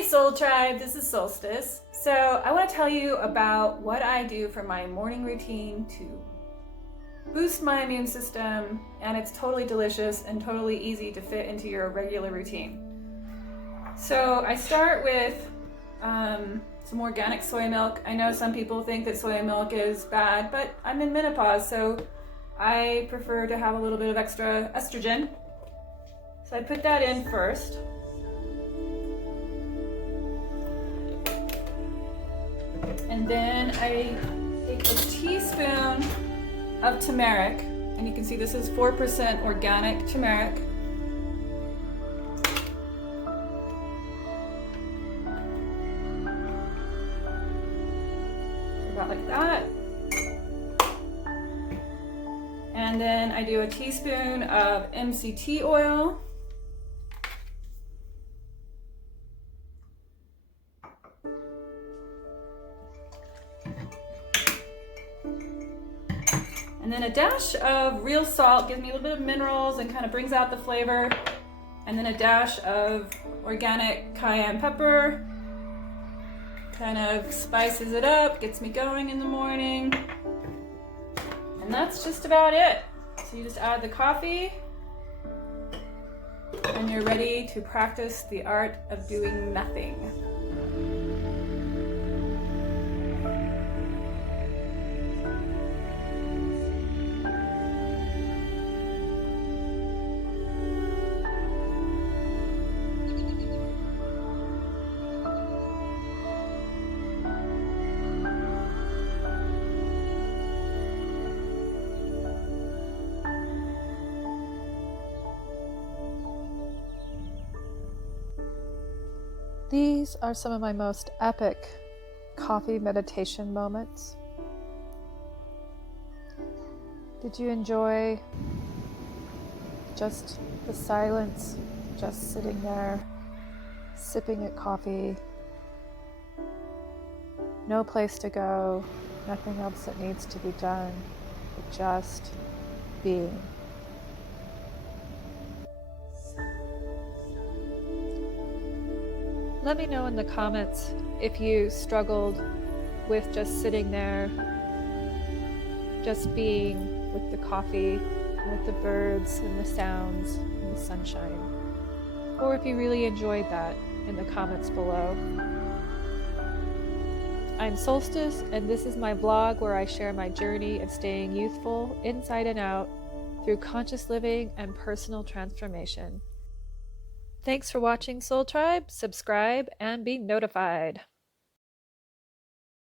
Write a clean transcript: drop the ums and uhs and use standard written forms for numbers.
Hey Soul Tribe, this is Solstice. So I want to tell you about what I do for my morning routine to boost my immune system, and it's totally delicious and totally easy to fit into your regular routine. So I start with some organic soy milk. I know some people think that soy milk is bad, but I'm in menopause, so I prefer to have a little bit of extra estrogen. So I put that in first. And then I take a teaspoon of turmeric, and you can see this is 4% organic turmeric. About like that. And then I do a teaspoon of MCT oil. And then a dash of real salt, gives me a little bit of minerals and kind of brings out the flavor. And then a dash of organic cayenne pepper, kind of spices it up, gets me going in the morning. And that's just about it. So you just add the coffee and you're ready to practice the art of doing nothing. These are some of my most epic coffee meditation moments. Did you enjoy just the silence, just sitting there, sipping at coffee, no place to go, nothing else that needs to be done, but just being? Let me know in the comments if you struggled with just sitting there, just being with the coffee, with the birds and the sounds and the sunshine, or if you really enjoyed that in the comments below. I'm Solstice, and this is my blog where I share my journey of staying youthful inside and out through conscious living and personal transformation. Thanks for watching, Soul Tribe. Subscribe and be notified.